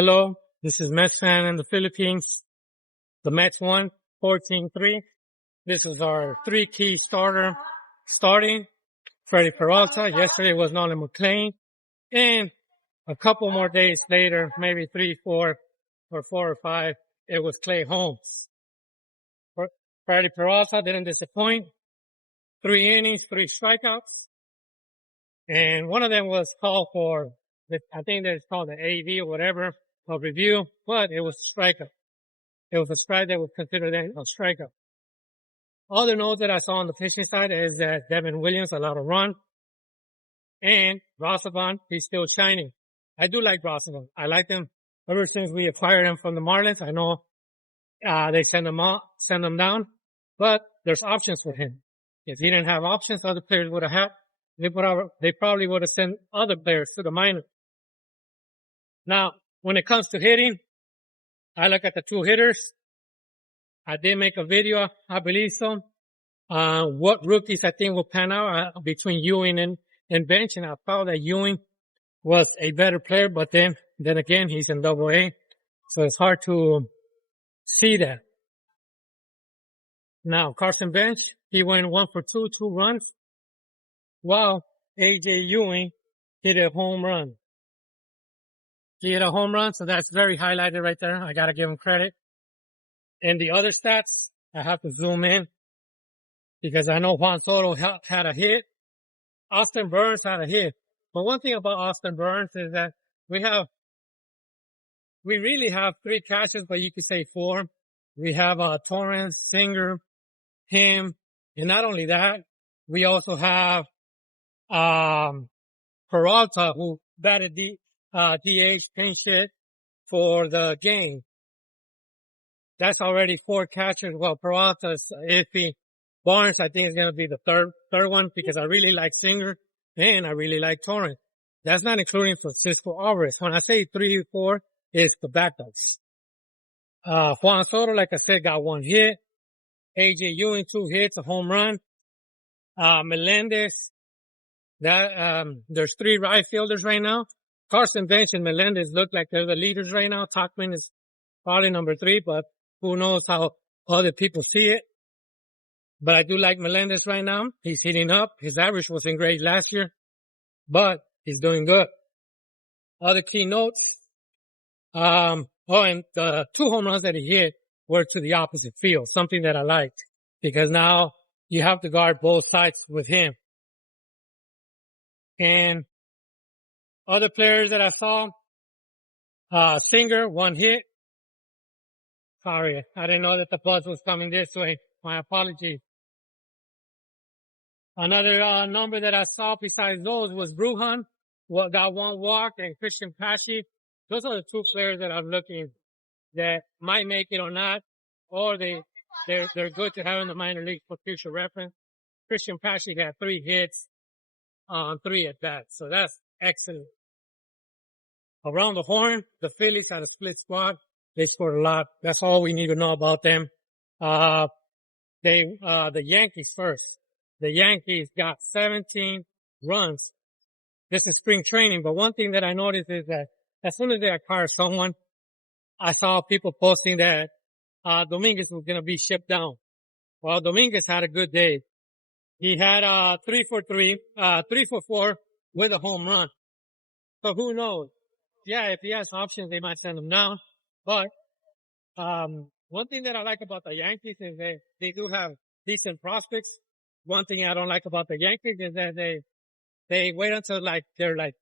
Hello, this is Mets fan in the Philippines. The Mets won 14-3. This was our three key starting. Freddie Peralta. Yesterday was Nolan McLean. And a couple more days later, maybe 3, 4, or 4 or 5, it was Clay Holmes. Freddie Peralta didn't disappoint. 3 innings, 3 strikeouts. And one of them was called for, I think it's called the AV or whatever, a review, but it was a strikeout. It was a strike that was considered a strikeout. Other notes that I saw on the pitching side is that Devin Williams allowed a run. And Rossavon, he's still shining. I do like Rossavon. I like him ever since we acquired him from the Marlins. I know, they send him down, but there's options for him. If he didn't have options, other players would have had. They probably would have sent other players to the minors. Now, when it comes to hitting, I look at the 2 hitters. I did make a video, I believe so, what rookies I think will pan out between Ewing and Bench, and I thought that Ewing was a better player, but then again, he's in Double-A, so it's hard to see that. Now, Carson Bench, he went 1 for 2 runs, while A.J. Ewing hit a home run. He hit a home run, so that's very highlighted right there. I gotta give him credit. And the other stats, I have to zoom in because I know Juan Soto had a hit. Austin Burns had a hit. But one thing about Austin Burns is that we really have 3 catchers, but you could say 4. We have, Torrance, Singer, him. And not only that, we also have, Peralta, who batted DH pinch hit for the game. That's already 4 catchers. Well, Peralta's iffy. Barnes, I think, is going to be the third one because I really like Singer and I really like Torrance. That's not including Francisco Alvarez. When I say 3 or 4, it's the backups. Juan Soto, like I said, got 1 hit. A.J. Ewing, 2 hits, a home run. Melendez, there's 3 right fielders right now. Carson Bench and Melendez look like they're the leaders right now. Tauchman is probably number 3, but who knows how other people see it. But I do like Melendez right now. He's hitting up. His average wasn't great last year, but he's doing good. Other key notes. And the 2 home runs that he hit were to the opposite field, something that I liked because now you have to guard both sides with him. And other players that I saw, Singer, 1 hit. Sorry, I didn't know that the bus was coming this way. My apologies. Another number that I saw besides those was Brujan, got 1 walk, and Christian Pache. Those are the 2 players that I'm looking that might make it or not, or they're good to have in the minor league for future reference. Christian Pache got 3 hits on 3 at bats, so that's excellent. Around the horn, the Phillies had a split squad. They scored a lot. That's all we need to know about them. The Yankees first. The Yankees got 17 runs. This is spring training, but one thing that I noticed is that as soon as they acquire someone, I saw people posting that, Dominguez was going to be shipped down. Well, Dominguez had a good day. He had, 3 for 4 with a home run. So who knows? Yeah, if he has options, they might send him down. But, one thing that I like about the Yankees is that they do have decent prospects. One thing I don't like about the Yankees is that they wait until they're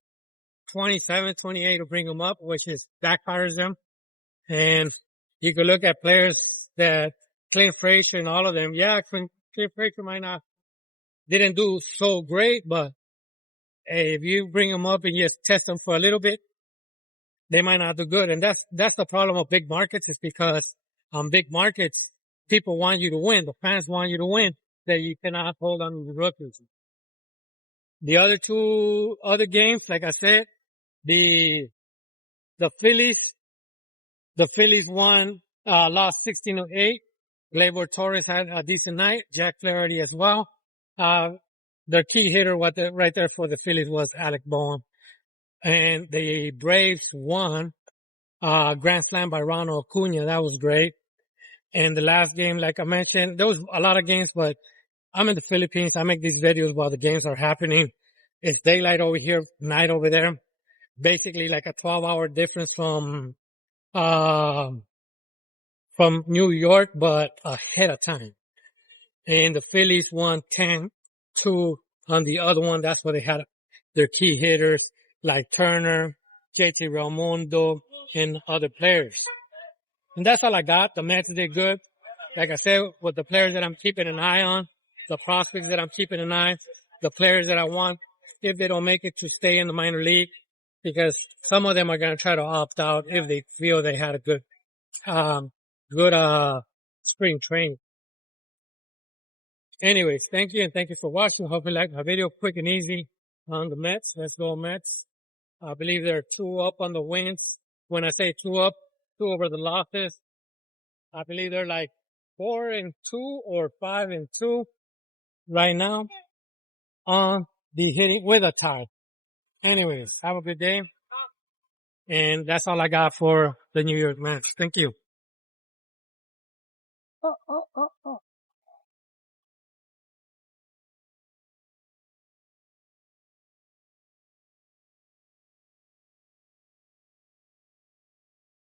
27, 28 to bring them up, which is backfires them. And you can look at players that Clint Frazier and all of them. Yeah, Clint Frazier didn't do so great, but hey, if you bring them up and just test them for a little bit, they might not do good. And that's the problem of big markets is because big markets, people want you to win. The fans want you to win, that you cannot hold on to the rookies. The other 2 other games, like I said, the Phillies won, lost 16-8. Gleyber Torres had a decent night. Jack Flaherty as well. Their key hitter right there for the Phillies was Alec Boehm. And the Braves won grand slam by Ronald Acuna. That was great. And the last game, like I mentioned, there was a lot of games, but I'm in the Philippines. I make these videos while the games are happening. It's daylight over here, night over there. Basically like a 12-hour difference from New York, but ahead of time. And the Phillies won 10-2 on the other one. That's where they had their key hitters like Turner, JT Realmundo, and other players. And that's all I got. The Mets did good. Like I said, with the players that I'm keeping an eye on, the prospects that I'm keeping an eye, the players that I want, if they don't make it, to stay in the minor league, because some of them are going to try to opt out if they feel they had a good spring training. Anyways, thank you, and thank you for watching. Hope you liked my video, quick and easy on the Mets. Let's go Mets. I believe they're 2 up on the wins. When I say 2 up, 2 over the losses. I believe they're like 4-2 or 5-2 right now on the hitting with a tie. Anyways, have a good day. And that's all I got for the New York Mets. Thank you.